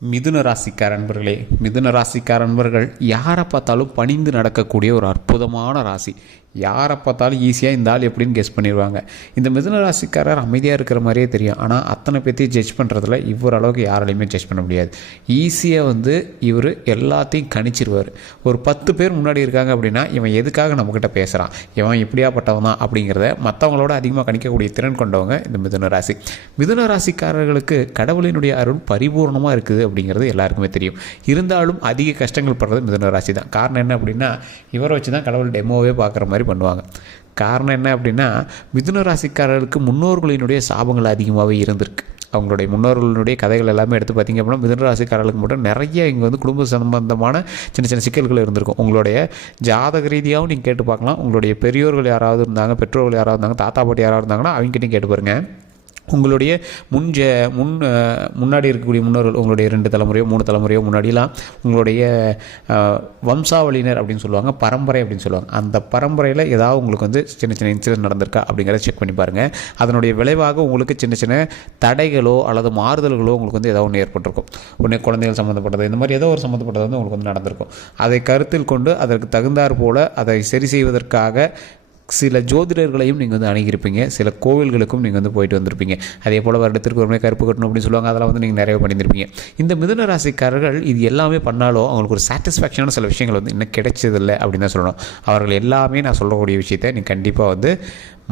மிதுன ராசிக்கார அன்பர்களே, மிதுன ராசிக்கார அன்பர்கள் யாரை பார்த்தாலும் பணிந்து நடக்கக்கூடிய ஒரு அற்புதமான ராசி. யாரை பார்த்தாலும் ஈஸியாக இந்த ஆள் எப்படின்னு கெஸ் பண்ணிடுவாங்க. இந்த மிதுன ராசிக்காரர் அமைதியாக இருக்கிற மாதிரியே தெரியும், ஆனால் அத்தனை பேர்த்தையும் ஜட்ஜ் பண்ணுறதுல இவர் அளவுக்கு யாராலையுமே ஜட்ஜ் பண்ண முடியாது. ஈஸியாக இவர் எல்லாத்தையும் கணிச்சிருவார். ஒரு 10 பேர் முன்னாடி இருக்காங்க அப்படின்னா இவன் எதுக்காக நம்மக்கிட்ட பேசுகிறான், இவன் இப்படியாப்பட்டவன் தான் அப்படிங்கிறத மற்றவங்களோட அதிகமாக கணிக்கக்கூடிய திறன் கொண்டவங்க இந்த மிதுன ராசி. மிதுன ராசிக்காரர்களுக்கு கடவுளினுடைய அருள் பரிபூர்ணமாக இருக்குது அப்படிங்கிறது எல்லாருக்குமே தெரியும். இருந்தாலும் அதிக கஷ்டங்கள் படுறது மிதுன ராசி தான். காரணம் என்ன அப்படின்னா, இவரை வச்சு தான் கடவுள் டெமோவே பார்க்குற மாதிரி பண்ணுவாங்க. காரணம் என்ன அப்படின்னா, மிதுன ராசிக்காரர்களுக்கு முன்னோர்களினுடைய சாபங்கள் அதிகமாகவே இருந்திருக்கு. அவங்களுடைய முன்னோர்களுடைய கதைகள் எல்லாமே எடுத்து பார்த்திங்க அப்படின்னா, மிதுன ராசிக்காரர்களுக்கு மட்டும் நிறைய இங்கே குடும்ப சம்பந்தமான சின்ன சின்ன சிக்கல்கள் இருந்திருக்கும். உங்களுடைய ஜாதக ரீதியாகவும் நீங்கள் கேட்டு பார்க்கலாம். உங்களுடைய பெரியோர்கள் யாராவது இருந்தாங்க, பெற்றோர்கள் யாராவது இருந்தாங்க, தாத்தா பாட்டி யாராவது இருந்தாங்கன்னா அவங்ககிட்டையும் கேட்டு பாருங்கள். உங்களுடைய முன்னாடி இருக்கக்கூடிய முன்னோர்கள், உங்களுடைய 2 தலைமுறையோ 3 தலைமுறையோ முன்னாடிலாம் உங்களுடைய வம்சாவளியினர் அப்படின்னு சொல்லுவாங்க, பரம்பரை அப்படின்னு சொல்லுவாங்க. அந்த பரம்பரையில் ஏதாவது உங்களுக்கு சின்ன சின்ன இன்சிடென்ட் நடந்திருக்கா அப்படிங்கிறத செக் பண்ணி பாருங்கள். அதனுடைய விளைவாக உங்களுக்கு சின்ன சின்ன தடைகளோ அல்லது மாறுதல்களோ உங்களுக்கு ஏதோ ஒன்று ஏற்பட்டிருக்கும். உடனே குழந்தைகள் சம்மந்தப்பட்டது, இந்த மாதிரி ஏதோ ஒரு சம்மந்தப்பட்டது உங்களுக்கு நடந்திருக்கும். அதை கருத்தில் கொண்டு அதற்கு தகுந்தாற் போல் அதை சரி செய்வதற்காக சில ஜோதிடர்களையும் நீங்கள் அணுகியிருப்பீங்க, சில கோவில்களுக்கும் நீங்கள் போயிட்டு வந்திருப்பீங்க. அதே போல் வருடத்திற்கு ஒரு முறை கருப்பு கட்டணும் அப்படின்னு சொல்லுவாங்க, அதெல்லாம் நீங்கள் நிறைய பண்ணியிருப்பீங்க. இந்த மிதுன ராசிக்காரர்கள் இது எல்லாமே பண்ணாலும் அவங்களுக்கு ஒரு சாட்டிஸ்ஃபேக்ஷனான சில விஷயங்கள் இன்னும் கிடைச்சதில்லை அப்படின்னு தான் சொல்லணும். அவர்கள் எல்லாமே நான் சொல்லக்கூடிய விஷயத்தை நீங்கள் கண்டிப்பாக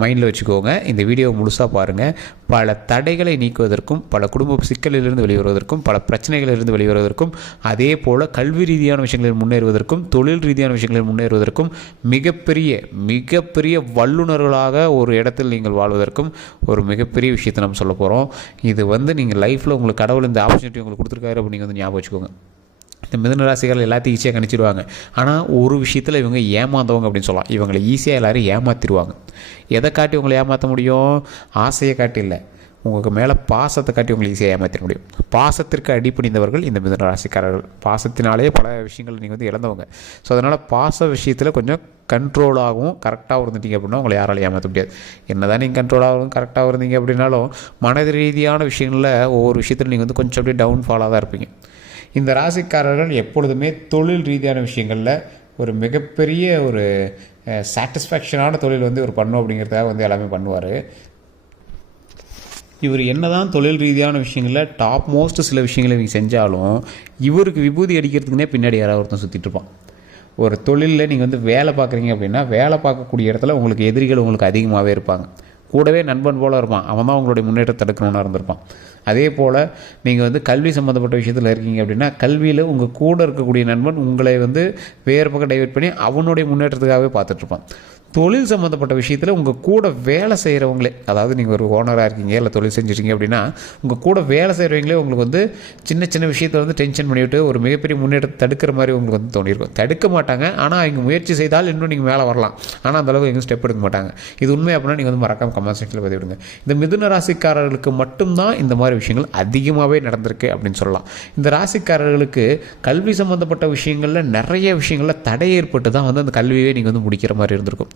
மைண்டில் வச்சுக்கோங்க. இந்த வீடியோவை முழுசாக பாருங்கள். பல தடைகளை நீக்குவதற்கும், பல குடும்ப சிக்கலிலிருந்து வெளிவருவதற்கும், பல பிரச்சனைகளிலிருந்து வெளிவருவதற்கும், அதே போல் கல்வி ரீதியான விஷயங்களில் முன்னேறுவதற்கும், தொழில் ரீதியான விஷயங்களில் முன்னேறுவதற்கும், மிகப்பெரிய வல்லுநர்களாக ஒரு இடத்தில் நீங்கள் வாழ்வதற்கும் ஒரு மிகப்பெரிய விஷயத்தை நம்ம சொல்ல போகிறோம். இது நீங்கள் லைஃப்பில் உங்களுக்கு கடவுள் இந்த ஆப்பர்ச்சுனிட்டி உங்களுக்கு கொடுத்துருக்காரு அப்படின்னு ஞாபகம் வச்சுக்கோங்க. இந்த மிதுன ராசிகள் எல்லாத்தையும் ஈஸியாக கணிச்சிடுவாங்க. ஆனால் ஒரு விஷயத்தில் இவங்க ஏமாந்தவங்க அப்படின்னு சொல்லலாம். இவங்களை ஈஸியாக எல்லோரும் ஏமாற்றிடுவாங்க. எதை காட்டி உங்களை ஏமாற்ற முடியும்? ஆசையை காட்டி இல்லை, உங்களுக்கு மேலே பாசத்தை காட்டி உங்களை ஈஸியாக ஏமாற்ற முடியும். பாசத்திற்கு அடிப்பணிந்தவர்கள் இந்த மிதுன ராசிக்காரர்கள். பாசத்தினாலே பல விஷயங்கள் நீங்கள் இழந்தவங்க. ஸோ அதனால் பாச விஷயத்தில் கொஞ்சம் கண்ட்ரோலாகவும் கரெக்டாக இருந்துட்டீங்க அப்படின்னா உங்களை யாராலையும் ஏமாற்ற முடியாது. என்ன தான் நீங்கள் கண்ட்ரோலாகவும் கரெக்டாக இருந்தீங்க அப்படின்னாலும் மனது ரீதியான விஷயங்களில் ஒவ்வொரு விஷயத்தில் நீங்கள் கொஞ்சம் அப்படியே டவுன்ஃபாலாக தான் இருப்பீங்க. இந்த ராசிக்காரர்கள் எப்பொழுதுமே தொழில் ரீதியான விஷயங்களில் ஒரு மிகப்பெரிய ஒரு சாட்டிஸ்ஃபேக்ஷனான தொழில் ஒரு பண்ணும் அப்படிங்கிறதுக்காக எல்லாமே பண்ணுவார். இவர் என்ன தான் தொழில் ரீதியான விஷயங்களில் டாப் மோஸ்ட் சில விஷயங்களை நீங்கள் செஞ்சாலும் இவருக்கு விபூதி அடிக்கிறதுக்குனே பின்னாடி யாராவது ஒருத்தன் சுற்றிட்டு இருப்பான். ஒரு தொழிலில் நீங்கள் வேலை பார்க்குறீங்க அப்படின்னா வேலை பார்க்கக்கூடிய இடத்துல உங்களுக்கு எதிரிகள் உங்களுக்கு அதிகமாகவே இருப்பாங்க. கூடவே நண்பன் போல் இருப்பான், அவன் தான் உங்களுடைய முன்னேற்றத்தை தடுக்கணும்னு இருந்திருப்பான். அதே போல் நீங்கள் கல்வி சம்மந்தப்பட்ட விஷயத்தில் இருக்கீங்க அப்படின்னா கல்வியில் உங்கள் கூட இருக்கக்கூடிய நண்பன் உங்களை வேறு பக்கம் டைவெர்ட் பண்ணி அவனுடைய முன்னேற்றத்துக்காகவே பார்த்துட்ருப்பான். தொழில் சம்மந்தப்பட்ட விஷயத்தில் உங்கள் கூட வேலை செய்கிறவங்களே, அதாவது நீங்கள் ஒரு ஓனராக இருக்கீங்க இல்லை தொழில் செஞ்சுருக்கீங்க அப்படின்னா உங்கள் கூட வேலை செய்கிறவங்களே உங்களுக்கு சின்ன சின்ன விஷயத்தில் டென்ஷன் பண்ணிவிட்டு ஒரு மிகப்பெரிய முன்னேற்றத்தை தடுக்கிற மாதிரி உங்களுக்கு தோணியிருக்கும். தடுக்க மாட்டாங்க, ஆனால் அவங்க முயற்சி செய்தால் இன்னும் நீங்கள் மேலே வரலாம், ஆனால் அந்தளவுக்கு எங்கேயும் ஸ்டெப் எடுக்க மாட்டாங்க. இது உண்மை அப்படின்னா நீங்கள் மறக்காமல் கமெண்ட் செக்ஷனில் பதிவிடுங்க. இந்த மிதுன ராசிக்காரர்களுக்கு மட்டும்தான் இந்த மாதிரி விஷயங்கள் அதிகமாகவே நடந்திருக்கு அப்படின்னு சொல்லலாம். இந்த ராசிக்காரர்களுக்கு கல்வி சம்மந்தப்பட்ட விஷயங்களில் நிறைய விஷயங்களில் தடை ஏற்பட்டு தான் அந்த கல்வியே நீங்கள் முடிக்கிற மாதிரி இருந்திருக்கும்.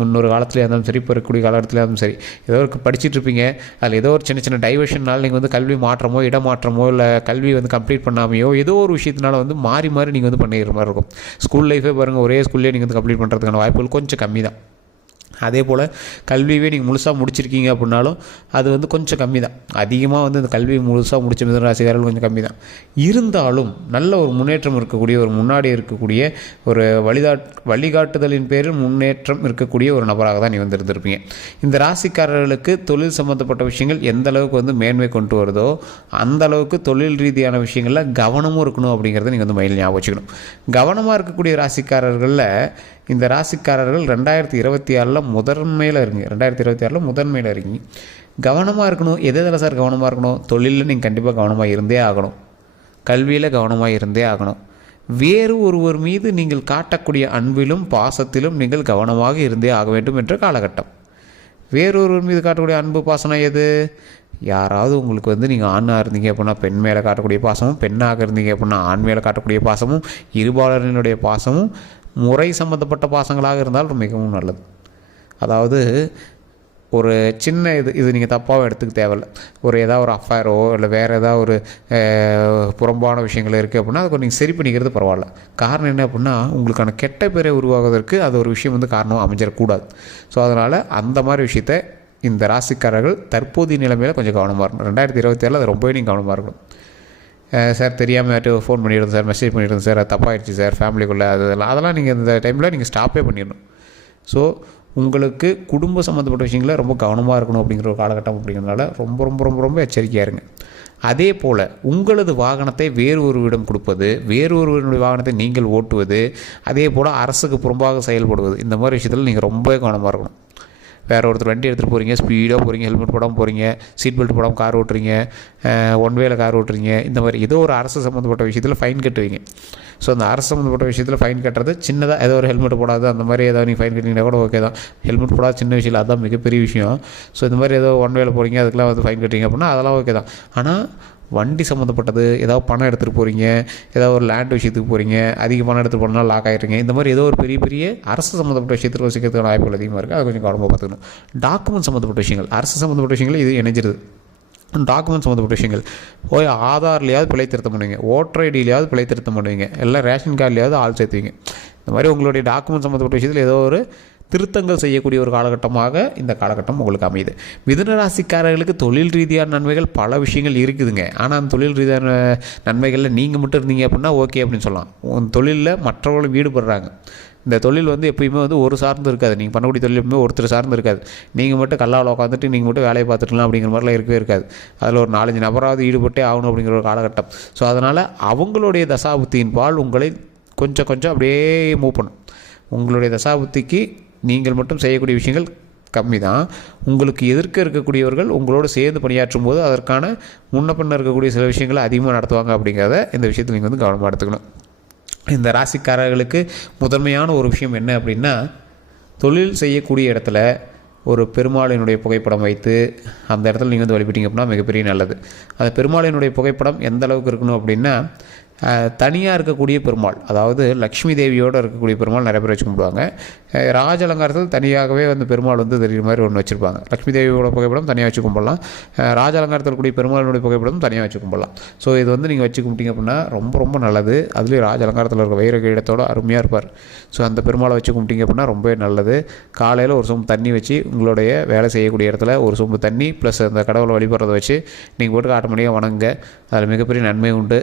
முன்னொரு காலத்துலேயே இருந்தாலும் சரி, இப்போ இருக்கக்கூடிய காலத்துலேயே இருந்தாலும் சரி, ஏதோ ஒரு படிச்சுட்டு இருப்பீங்க, அதில் ஏதோ ஒரு சின்ன சின்ன டைவர்ஷனால் நீங்கள் கல்வி மாற்றமோ இடமாற்றமோ இல்லை கல்வி கம்ப்ளீட் பண்ணாமையோ ஏதோ ஒரு விஷயத்தினால மாறி நீங்கள் பண்ணிக்கிற மாதிரி இருக்கும். ஸ்கூல் லைஃபே பாருங்கள், ஒரே ஸ்கூல்லேயே நீங்கள் கம்ப்ளீட் பண்ணுறதுக்கான வாய்ப்புகள் கொஞ்சம் கம்மி தான். அதே போல் கல்வியே நீங்கள் முழுசாக முடிச்சிருக்கீங்க அப்படின்னாலும் அது கொஞ்சம் கம்மி தான். அதிகமாக இந்த கல்வி முழுசாக முடித்த மிதுன ராசிக்காரர்கள் கொஞ்சம் கம்மி தான். இருந்தாலும் நல்ல ஒரு முன்னேற்றம் இருக்கக்கூடிய, ஒரு முன்னாடி இருக்கக்கூடிய ஒரு வழிகாட்டுதலின் பேரில் முன்னேற்றம் இருக்கக்கூடிய ஒரு நபராக தான் நீ இருந்திருப்பீங்க. இந்த ராசிக்காரர்களுக்கு தொழில் சம்மந்தப்பட்ட விஷயங்கள் எந்த அளவுக்கு மேன்மை கொண்டு வருதோ அந்த அளவுக்கு தொழில் ரீதியான விஷயங்களில் கவனமும் இருக்கணும் அப்படிங்கிறத நீங்கள் மைண்டில் ஞாபகம் வச்சுக்கணும். கவனமாக இருக்கக்கூடிய ராசிக்காரர்களில் இந்த ராசிக்காரர்கள் 2026 முதன்மையில் இருக்கீங்க. கவனமாக இருக்கணும். எதில் சார் கவனமாக இருக்கணும்? தொழிலில் நீங்கள் கண்டிப்பாக கவனமாக இருந்தே ஆகணும். கல்வியில் கவனமாக இருந்தே ஆகணும். வேறு ஒருவர் மீது நீங்கள் காட்டக்கூடிய அன்பிலும் பாசத்திலும் நீங்கள் கவனமாக இருந்தே ஆக வேண்டும் என்ற காலகட்டம். வேறொருவர் மீது காட்டக்கூடிய அன்பு பாசனம் எது? யாராவது உங்களுக்கு நீங்கள் ஆணாக இருந்தீங்க அப்படின்னா பெண் மேலே காட்டக்கூடிய பாசமும், பெண்ணாக இருந்தீங்க அப்படின்னா ஆண் மேலே காட்டக்கூடிய பாசமும், இருபாலரினுடைய பாசமும், முறை சம்பந்தப்பட்ட பாசங்களாக இருந்தால் மிகவும் நல்லது. அதாவது ஒரு சின்ன இது நீங்கள் தப்பாகவும் எடுத்துக்க தேவையில்ல. ஏதாவது ஒரு அஃபேரோ இல்லை வேறு ஏதாவது ஒரு புறம்பான விஷயங்கள் இருக்குது அப்படின்னா அதை நீங்கள் சரி பண்ணிக்கிறது பரவாயில்ல. காரணம் என்ன அப்படின்னா உங்களுக்கான கெட்ட பேரை உருவாகுவதற்கு அது ஒரு விஷயம் காரணம் அமைஞ்சிடக்கூடாது. ஸோ அதனால் அந்த மாதிரி விஷயத்தை இந்த ராசிக்காரர்கள் தற்போதைய நிலைமையில் கொஞ்சம் கவனமாக இருக்கணும். 2027 அது ரொம்பவே நீங்கள் கவனமாக இருக்கணும். சார் தெரியாமல் ஃபோன் பண்ணிடுறது சார், மெசேஜ் பண்ணிடுறது சார், அது தப்பாகிடுச்சு சார் ஃபேமிலிக்குள்ளே, அதெல்லாம் நீங்கள் இந்த டைமில் நீங்கள் ஸ்டாப்பே பண்ணிடணும். ஸோ உங்களுக்கு குடும்ப சம்மந்தப்பட்ட விஷயங்கள ரொம்ப கவனமாக இருக்கணும் அப்படிங்கிற ஒரு காலகட்டம். அப்படிங்கிறதுனால ரொம்ப ரொம்ப ரொம்ப ரொம்ப எச்சரிக்கையாக இருங்க. அதே போல் உங்களது வாகனத்தை வேறு ஒருவரிடம் கொடுப்பது, வேறு ஒருவருடைய வாகனத்தை நீங்கள் ஓட்டுவது, அதே போல் அரசுக்கு புறம்பாக செயல்படுவது, இந்த மாதிரி விஷயத்தில் நீங்கள் ரொம்ப கவனமாக இருக்கணும். வேறு ஒருத்தர் வண்டி எடுத்துகிட்டு போகிறீங்க, ஸ்பீடாக போகிறீங்க, ஹெல்மெட் போடாமல் போகிறீங்க, சீட் பெல்ட் போடாமல் கார் ஓட்டுறீங்க, ஒன் வேல கார் ஓட்டுறீங்க, இந்த மாதிரி ஏதோ ஒரு அரசு சம்மந்தப்பட்ட விஷயத்தில் ஃபைன் கட்டுவீங்க. ஸோ அந்த அரசு சம்மந்தப்பட்ட விஷயத்தில் ஃபைன் கட்டுறது சின்னதாக ஏதோ ஒரு ஹெல்மெட் போடாது அந்த மாதிரி ஏதாவது நீங்கள் ஃபைன் கட்டிங்கன்னா கூட ஓகே தான். ஹெல்மெட் போடாத சின்ன விஷயம் இல்லை, அதுதான் மிகப்பெரிய விஷயம். ஸோ இந்த மாதிரி ஏதோ ஒன் வேல போகிறீங்க அதுக்கெலாம் ஃபைன் கட்டுறீங்க அப்படின்னா அதெல்லாம் ஓகே தான். ஆனால் வண்டி சம்மந்தப்பட்டது, ஏதாவது பணம் எடுத்துகிட்டு போகிறீங்க, ஏதாவது ஒரு லேண்ட் விஷயத்துக்கு போகிறீங்க, அதிக பணம் எடுத்துகிட்டு போனால் லாக் ஆகிடுறீங்க, இந்த மாதிரி ஏதோ ஒரு பெரிய அரசு சம்மந்தப்பட்ட விஷயத்தில் வசிக்கிறதுக்கான வாய்ப்புகள் அதிகமாக இருக்குது. அது கொஞ்சம் கவனமாக பார்த்துக்கணும். டாக்குமெண்ட் சம்மந்தப்பட்ட விஷயங்கள், அரசு சம்மந்தப்பட்ட விஷயங்கள் இது இணைஞ்சிருது. டாக்குமெண்ட் சம்மந்தப்பட்ட விஷயங்கள் போய் ஆதார்லையாவது பிழை திருத்தம் பண்ணுவீங்க, ஓட்டர் ஐடியிலையாவது பிழை திருத்தம் பண்ணுவீங்க, எல்லாம் ரேஷன் கார்டுலையாவது ஆள் சேர்த்துவீங்க. இந்த மாதிரி உங்களுடைய டாக்குமெண்ட் சம்மந்தப்பட்ட விஷயத்தில் ஏதோ ஒரு திருத்தங்கள் செய்யக்கூடிய ஒரு காலகட்டமாக இந்த காலகட்டம் உங்களுக்கு அமையுது. மிதுன ராசிக்காரர்களுக்கு தொழில் ரீதியான நன்மைகள் பல விஷயங்கள் இருக்குதுங்க. ஆனால் அந்த தொழில் ரீதியான நன்மைகளில் நீங்கள் மட்டும் இருந்தீங்க அப்படின்னா ஓகே அப்படின்னு சொல்லலாம். உங்கள் தொழிலில் மற்றவர்களும் ஈடுபடுறாங்க. இந்த தொழில் எப்பயுமே ஒரு சார்ந்து இருக்காது. நீங்கள் பண்ணக்கூடிய தொழில் எப்பவுமே ஒருத்தர் சார்ந்து இருக்காது. நீங்கள் மட்டும் கல்லாவில் உட்காந்துட்டு நீங்கள் மட்டும் வேலையை பார்த்துக்கலாம் அப்படிங்கிற மாதிரிலாம் இருக்கவே இருக்காது. அதில் ஒரு 4-5 நபராவது ஈடுபட்டே ஆகணும் அப்படிங்கிற ஒரு காலகட்டம். ஸோ அதனால் அவங்களுடைய தசாபுத்தியின் பால் உங்களை கொஞ்சம் அப்படியே மூவ் பண்ணும். உங்களுடைய தசாபுத்திக்கு நீங்கள் மட்டும் செய்யக்கூடிய விஷயங்கள் கம்மி தான். உங்களுக்கு எதிர்க்க இருக்கக்கூடியவர்கள் உங்களோடு சேர்ந்து பணியாற்றும் போது அதற்கான முன்ன பின்ன இருக்கக்கூடிய சில விஷயங்களை அதிகமாக நடத்துவாங்க. அப்படிங்கிறத இந்த விஷயத்தில் நீங்கள் கவனமாக எடுத்துக்கணும். இந்த ராசிக்காரர்களுக்கு முதன்மையான ஒரு விஷயம் என்ன அப்படின்னா, தொழில் செய்யக்கூடிய இடத்துல ஒரு பெருமாளினுடைய புகைப்படம் வைத்து அந்த இடத்துல நீங்கள் வழிபட்டீங்க அப்படின்னா மிகப்பெரிய நல்லது. அந்த பெருமாளினுடைய புகைப்படம் எந்த அளவுக்கு இருக்கணும் அப்படின்னா, தனியாக இருக்கக்கூடிய பெருமாள், அதாவது லக்ஷ்மி தேவியோடு இருக்கக்கூடிய பெருமாள் நிறைய பேர் வச்சு கும்பிடுவாங்க. ராஜ அலங்காரத்தில் தனியாகவே பெருமாள் தெரிகிற மாதிரி ஒன்று வச்சுருப்பாங்க. லக்ஷ்மி தேவியோட புகைப்படம் தனியாக வச்சு கும்பிடலாம். ராஜ அலங்காரத்தில் கூடிய பெருமாளுடைய புகைப்படம் தனியாக வச்சு கும்பிடலாம். ஸோ இது நீங்கள் வச்சு கும்பிட்டீங்க அப்படின்னா ரொம்ப ரொம்ப நல்லது. அதுலேயும் ராஜ அலங்காரத்தில் இருக்க வைர கிரீடத்தோடு அருமையாக இருப்பார். ஸோ அந்த பெருமாளை வச்சு கும்பிட்டீங்க அப்படின்னா ரொம்ப நல்லது. காலையில் ஒரு சொம்பு தண்ணி வச்சு உங்களுடைய வேலை செய்யக்கூடிய இடத்துல ஒரு சொம்பு தண்ணி ப்ளஸ் அந்த கடவுளை வழிபடுறதை வச்சு நீங்கள் போட்டு ஆட்டோமேட்டிக்காக வணங்க. அதில் மிகப்பெரிய நன்மை உண்டு.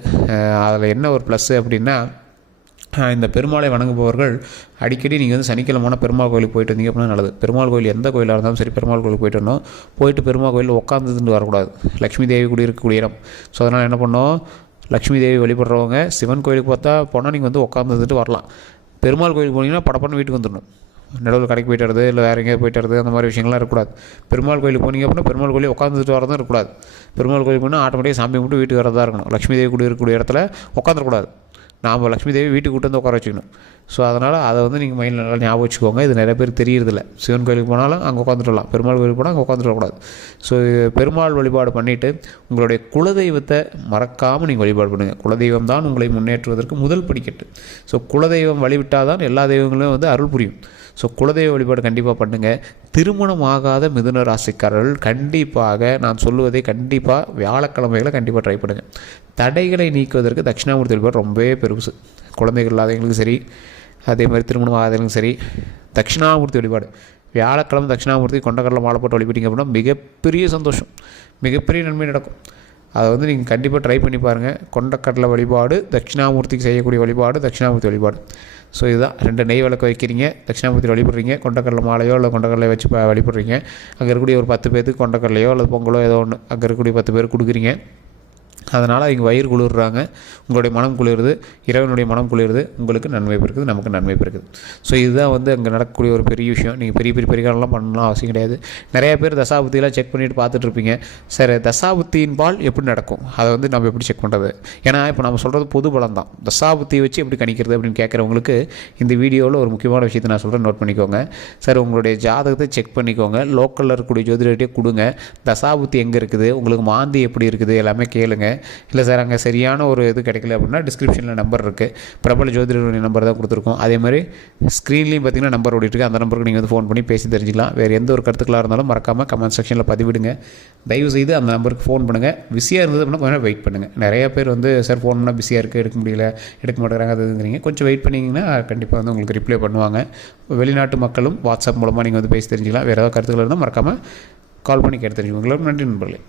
அதில் என்ன ஒரு ப்ளஸ்ஸு அப்படின்னா, இந்த பெருமாளை வணங்குபவர்கள் அடிக்கடி நீங்கள் சனிக்கிழமை பெருமாள் கோயிலுக்கு போயிட்டு வந்தீங்க அப்படின்னா நல்லது. பெருமாள் கோயில் எந்த கோயிலாக இருந்தாலும் சரி, பெருமாள் கோயிலுக்கு போயிட்டு வரணும். போயிட்டு பெருமாள் கோயிலில் உட்காந்துட்டு வரக்கூடாது. லக்ஷ்மி தேவி கூடி இருக்கக்கூடிய இடம். ஸோ அதனால் என்ன பண்ணோம், லக்ஷ்மி தேவி வழிபடுறவங்க சிவன் கோயிலுக்கு போனால் நீங்கள் உட்காந்துட்டு வரலாம். பெருமாள் கோயிலுக்கு போனீங்கன்னா படப்பண்ணு வீட்டுக்கு வந்துடணும். நடுவில் கடைக்கு போய்ட்டு வருது இல்லை வேறு எங்கேயாவது போய்ட்டு வருது அந்த மாதிரி விஷயங்கள்லாம் இருக்கக்கூடாது. பெருமாள் கோயிலுக்கு போனீங்க அப்படின்னா பெருமாள் கோயிலுக்கு உட்காந்துட்டு வரதும் இருக்கக்கூடாது. பெருமாள் கோயிலுக்கு போனால் ஆட்டோமேட்டிக்காக சாமி மட்டும் வீட்டுக்கு வரதான் இருக்கணும். லக்ஷ்மி தேவி கூடி இருக்கக்கூடிய இடத்துல உட்காந்துடக்கூடாது. நாம் லக்ஷ்மி தேவி வீட்டுக்கு கூட்டு உட்கார வச்சுக்கணும். ஸோ அதனால் அதை நீங்கள் மைண்டில் நல்லா ஞாபகம் வச்சுக்கோங்க. இது நிறைய பேர் தெரியறதில்ல. சிவன் கோயிலுக்கு போனாலும் அங்கே உட்காந்துடலாம், பெருமாள் கோயிலுக்கு போனால் அங்கே உட்காந்துட்டு வரக்கூடாது. ஸோ பெருமாள் வழிபாடு பண்ணிவிட்டு உங்களுடைய குலதெய்வத்தை மறக்காமல் நீங்கள் வழிபாடு பண்ணுங்கள். குலதெய்வம் தான் உங்களை முன்னேற்றுவதற்கு முதல் படிக்கட்டு. ஸோ குலதெய்வம் வழிவிட்டால் தான் எல்லா தெய்வங்களும் அருள் புரியும். ஸோ குலதெய்வ வழிபாடு கண்டிப்பாக பண்ணுங்கள். திருமணம் ஆகாத மிதுன ராசிக்காரர்கள் கண்டிப்பாக நான் சொல்லுவதை கண்டிப்பாக வியாழக்கிழமைகளை கண்டிப்பாக ட்ரை பண்ணுங்கள். தடைகளை நீக்குவதற்கு தட்சிணாமூர்த்தி வழிபாடு ரொம்பவே பெருசு. குழந்தைகள் இல்லாதவங்களுக்கும் சரி, அதே மாதிரி திருமணம் ஆகாதவங்களுக்கும் சரி, தட்சிணாமூர்த்தி வழிபாடு வியாழக்கிழமை தட்சிணாமூர்த்தி கொண்டக்கடலை மாலை போட்டு வழிபட்டீங்க அப்படின்னா மிகப்பெரிய சந்தோஷம், மிகப்பெரிய நன்மை நடக்கும். அதை நீங்கள் கண்டிப்பாக ட்ரை பண்ணி பாருங்கள். கொண்டக்கடலை வழிபாடு, தட்சிணாமூர்த்திக்கு செய்யக்கூடிய வழிபாடு, தட்சிணாமூர்த்தி வழிபாடு. ஸோ இதுதான். 2 நெய் விளக்கு வைக்கிறீங்க, தட்சிணாமூர்த்தி வழிபடுறீங்க, கொண்டக்கடலை மாலையோ இல்லை கொண்டக்கடலை வச்சு வழிபடுறீங்க. அங்கே இருக்கக்கூடிய ஒரு 10 பேருக்கு கொண்டக்கடலையோ அல்லது பொங்கலோ ஏதோ ஒன்று அங்கே இருக்கக்கூடிய 10 பேர் கொடுக்குறீங்க. அதனால் அவங்க வயிறு குளிர்றாங்க, உங்களுடைய மனம் குளிருது, இறைவனுடைய மனம் குளிருது, உங்களுக்கு நன்மை பிறக்குது, நமக்கு நன்மை பிறக்குது. ஸோ இதுதான் அங்கே நடக்கக்கூடிய ஒரு பெரிய விஷயம். நீங்கள் பெரிய பரிகாரம்லாம் பண்ணலாம் அவசியம் கிடையாது. நிறைய பேர் தசாபுத்தியெல்லாம் செக் பண்ணிவிட்டு பார்த்துட்டு இருப்பீங்க. சரி, தசாபுத்தியின் பால் எப்படி நடக்கும், அதை நம்ம எப்படி செக் பண்ணுறது? ஏன்னா இப்போ நம்ம சொல்கிறது பொது பலம் தான். தசாபுத்தியை வச்சு எப்படி கணிக்கிறது அப்படின்னு கேட்குறவங்களுக்கு இந்த வீடியோவில் ஒரு முக்கியமான விஷயத்தை நான் சொல்கிறேன், நோட் பண்ணிக்கோங்க. சார் உங்களுடைய ஜாதகத்தை செக் பண்ணிக்கோங்க, லோக்கலில் இருக்கக்கூடிய ஜோதிடர்கிட்டே கொடுங்க. தசாபுத்தி எங்கே இருக்குது, உங்களுக்கு மாந்தி எப்படி இருக்குது எல்லாமே கேளுங்க. இல்லை சார் அங்கே சரியான ஒரு இது கிடைக்கல அப்படின்னா டிஸ்கிரிப்ஷனில் நம்பர் இருக்குது, பிரபல ஜோதிடருடைய நம்பர் தான் கொடுத்துருக்கோம். அதே மாதிரி ஸ்க்ரீன்லேயும் பார்த்தீங்கன்னா நம்பர் ஓடிட்டுருக்கு, அந்த நம்பருக்கு நீங்கள் வந்து ஃபோன் பண்ணி பேசி தெரிஞ்சுக்கலாம். வேறு எந்த ஒரு கருத்துக்களாக இருந்தாலும் மறக்காமல் கமெண்ட் செக்ஷனில் பதிவிடுங்க. தயவுசெய்து அந்த நம்பருக்கு ஃபோன் பண்ணுங்கள். பிஸியாக இருந்தது அப்படின்னா கொஞ்சம் வெயிட் பண்ணுங்கள். நிறைய பேர் வந்து சார் ஃபோன் பண்ணால் பிஸியாக இருக்குது, எடுக்க முடியல, எடுக்க மாட்டேங்கிறாங்க, அதுங்கிறீங்க. கொஞ்சம் வெயிட் பண்ணிங்கன்னா கண்டிப்பாக வந்து உங்களுக்கு ரிப்ளை பண்ணுவாங்க. வெளிநாட்டு மக்களும் வாட்ஸ்அப் மூலமாக நீங்கள் வந்து பேசி தெரிஞ்சுக்கலாம். வேறு ஏதாவது கருத்துக்கள் இருந்தால் மறக்காமல் கால் பண்ணி கேட்டு தெரிஞ்சுக்கோங்க. நன்றி நண்பர்களே.